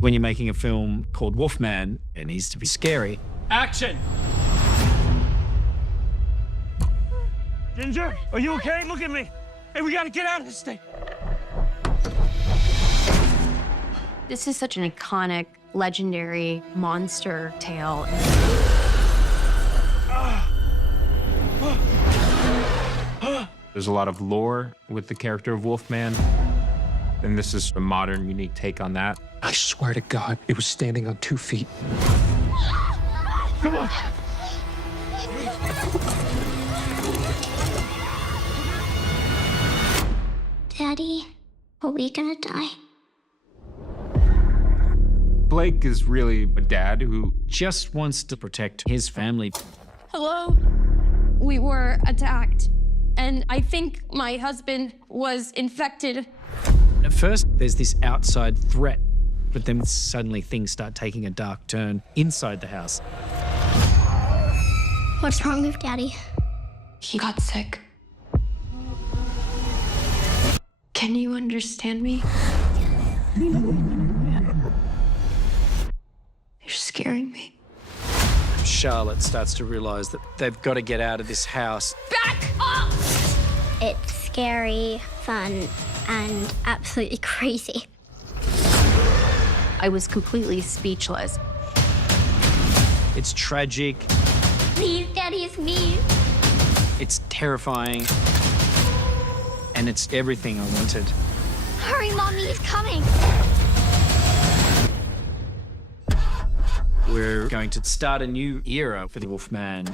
When you're making a film called Wolfman, it needs to be scary. Action! Ginger, are you okay? Look at me. Hey, we gotta get out of this thing. This is such an iconic, legendary monster tale. There's a lot of lore with the character of Wolfman, and this is a modern, unique take on that. I swear to God, it was standing on 2 feet. Come on. Daddy, are we gonna die? Blake is really a dad who Just wants to protect his family. Hello? We were attacked, and I think my husband was infected. At first, there's this outside threat, but then suddenly things start taking a dark turn inside the house. What's wrong with Daddy? He got sick. Can you understand me? You're scaring me. Charlotte starts to realize that they've got to get out of this house. Back up! It's scary, fun, and absolutely crazy. I was completely speechless. It's tragic, Please, Daddy, it's me. it's terrifying, and it's everything I wanted. Hurry, Mommy, he's coming. We're going to start a new era for the Wolfman.